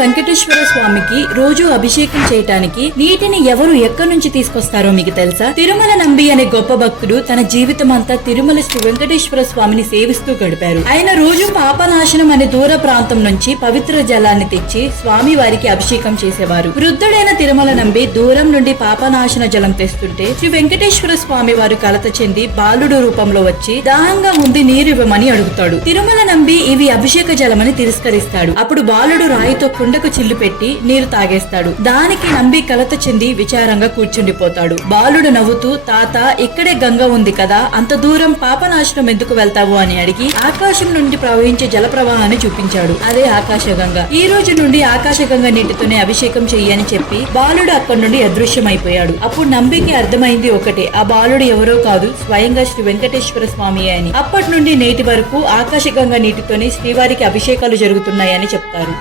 వెంకటేశ్వర స్వామికి రోజు అభిషేకం చేయటానికి నీటిని ఎవరు ఎక్కడి నుంచి తీసుకొస్తారో మీకు తెలుసా? తిరుమల నంబి అనే గొప్ప భక్తుడు తన జీవితం అంతా తిరుమల శ్రీ వెంకటేశ్వర స్వామిని సేవిస్తూ గడిపారు. ఆయన రోజు పాపనాశనం అనే దూర ప్రాంతం నుంచి పవిత్ర జలాన్ని తెచ్చి స్వామి వారికి అభిషేకం చేసేవారు. వృద్ధుడైన తిరుమల నంబి దూరం నుండి పాపనాశన జలం తెస్తుంటే శ్రీ వెంకటేశ్వర స్వామి వారు కలత చెంది బాలుడు రూపంలో వచ్చి దాహంగా ఉంది నీరు ఇవ్వమని అడుగుతాడు. తిరుమల నంబి ఇవి అభిషేక జలమని తిరస్కరిస్తాడు. అప్పుడు బాలుడు రాయితో కుండకు చిల్లు పెట్టి నీరు తాగేస్తాడు. దానికి నంబి కలత చెంది విచారంగా కూర్చుండిపోతాడు. బాలుడు నవ్వుతూ, తాత ఇక్కడే గంగ ఉంది కదా, అంత దూరం పాపనాశనం ఎందుకు వెళ్తావు అని అడిగి ఆకాశం నుండి ప్రవహించే జల ప్రవాహాన్ని చూపించాడు. అదే ఆకాశగంగ. ఈ రోజు నుండి ఆకాశగంగ నీటితోనే అభిషేకం చెయ్యని చెప్పి బాలుడు అక్కడి నుండి అదృశ్యమైపోయాడు. అప్పుడు నంబికి అర్థమైంది ఒకటే, ఆ బాలుడు ఎవరో కాదు, స్వయంగా శ్రీ వెంకటేశ్వర స్వామి అని. అప్పటి నుండి నేటి వరకు ఆకాశగంగ నీటితోనే శ్రీవారికి అభిషేకాలు జరుగుతున్నాయని చెప్తారు.